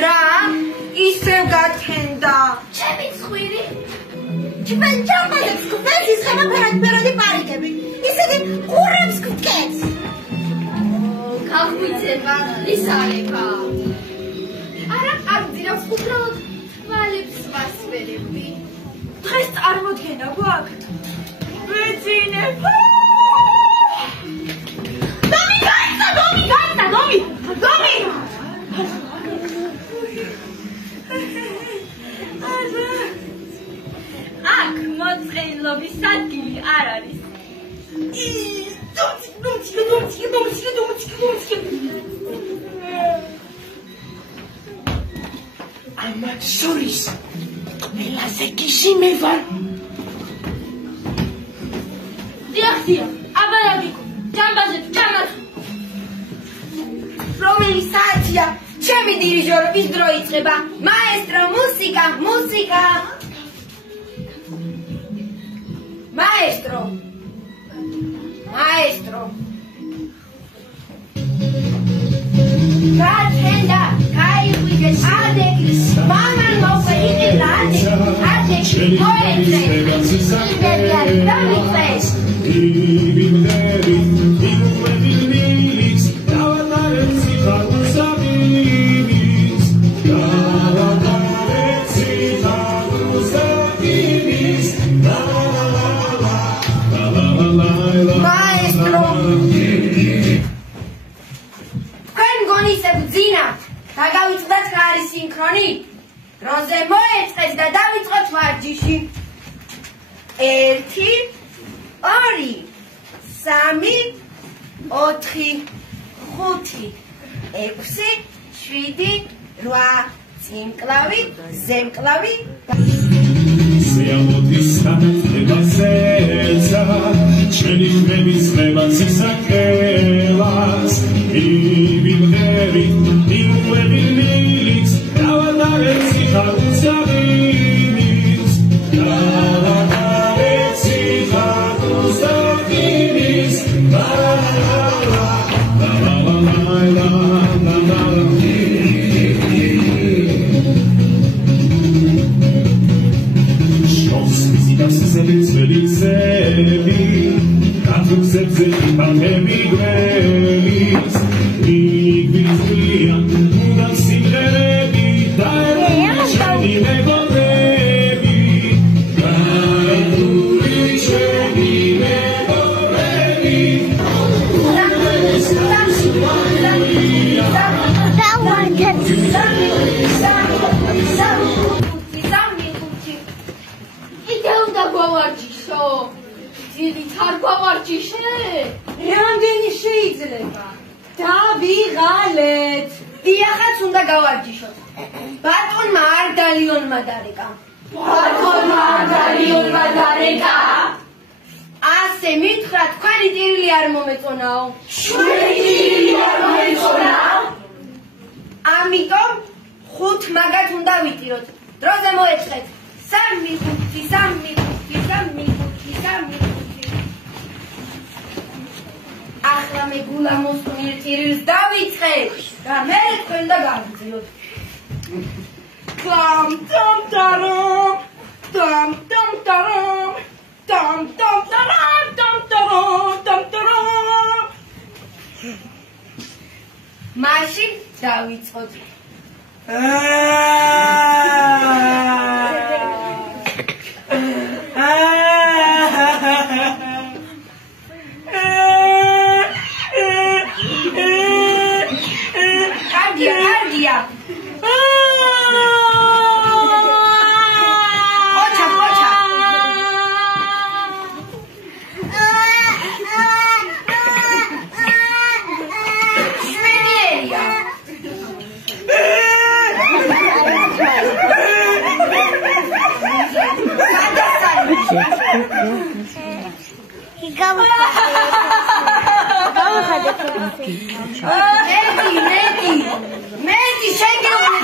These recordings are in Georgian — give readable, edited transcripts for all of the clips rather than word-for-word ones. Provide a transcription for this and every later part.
რა ისევ გათენდა ჩემი ცხვირი ჩვენ ჩამბაზებს გვერდს ისხება ფერადი პარიკები ისეთი ყურებს გკეთს გაგვიწება ისარება არა აღძინავს უბრალოდ თვალებს ვასვერები დღეს წარმოდგენა გვაქვთ ბეძინება Domi! Აქ მოწყენლობის ადგილი არ არის. ამათ შორის ყველაზე გიჟი მე ვარ. დიახია, აბარაგიკო, ჯამბაზებს ჯამათ. რომელი საათია? ჩემი დირიჟორობის დრო იწყება. მაესტრო, მუსიკა. Maestro. Gratenda, caiuides, adegris, maman moferini lade, adegris, poetre, interior, donifes. Dagavicdat რა არის სინქრონი? დროზე მოეწყეთ და დავიწყოთ ვარჯიში. 1 2 3 4 5 6 7 8 წინკლავი, ზემკლავი Siamotista evasenza Celi memis levas isakelas I viveri Milix, Cavadares y Jagusavinis, Cavadares y Jagusavinis, la Schloss, visitas Felix, Katzubsepse, Pandemi, Grelis, Igvizlia, რამდენი შეიძლება? დავიღალეთ. დიახაც უნდა გავარჯიშოთ. ბატონმა არდალიონმა დარეკა. ასე მითხრა თქვენი ტირილი არ მომეწონაო. შვენი ტირილი არ მომეწონაო. ამიტომ 5 მაგათ უნდა ვიტიროთ. დროზე მოეწყეთ. 3 5 ახლა მე გულა მოსწონილ ტირილს დავიწყებ და მე თქვენ და გავიძიოთ. მაშინ დავიწყოთ. Meti, chega o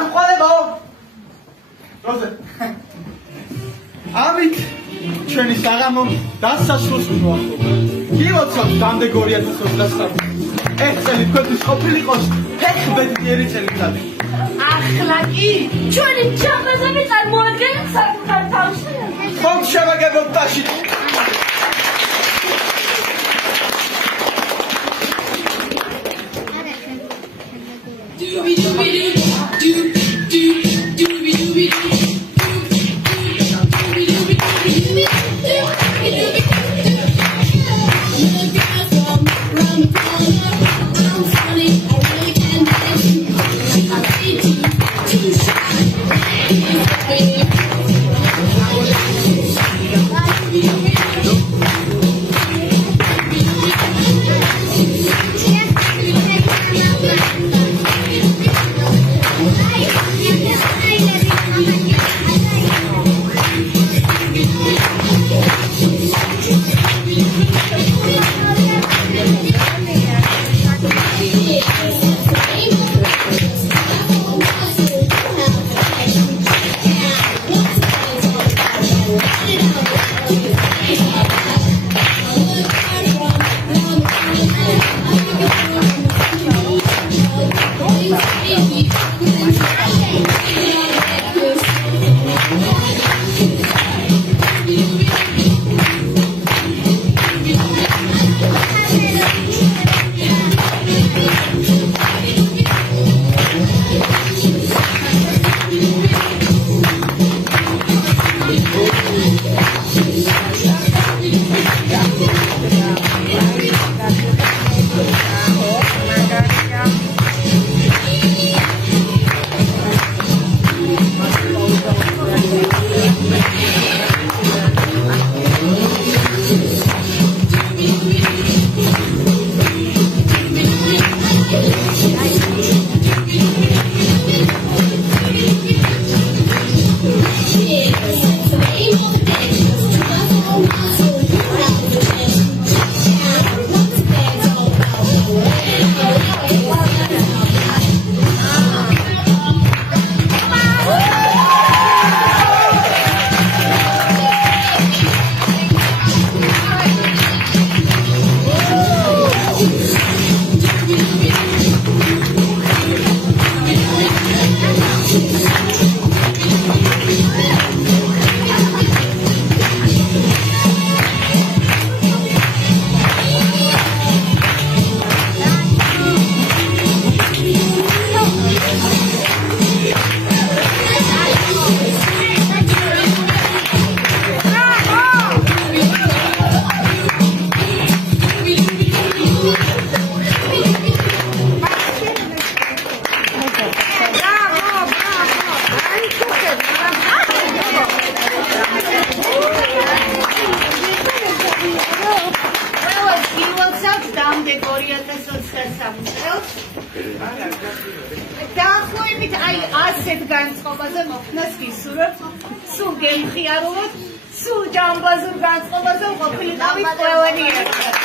განყოლებო. როზე. ამით ჩვენი საღამო დასასრულს მოახდინე. გილოცავთ გამდე 2023. ეს წელი თქვენთვის ყოფილიყოს ფეხბედნიერი წელიწადი. ახლა კი ჩვენი ჯამბაზები წარმოადგენენ საკუთარ თავს. ხომ შევაგებოთ ტაში. დაახლოებით აი ასეთ განწყობაზე მოხდას გისურვებთ, სულ გემხიაროთ, სულ ჯამბაზურ განწყობაზე ყოფილიყავით ყველანი ერთად.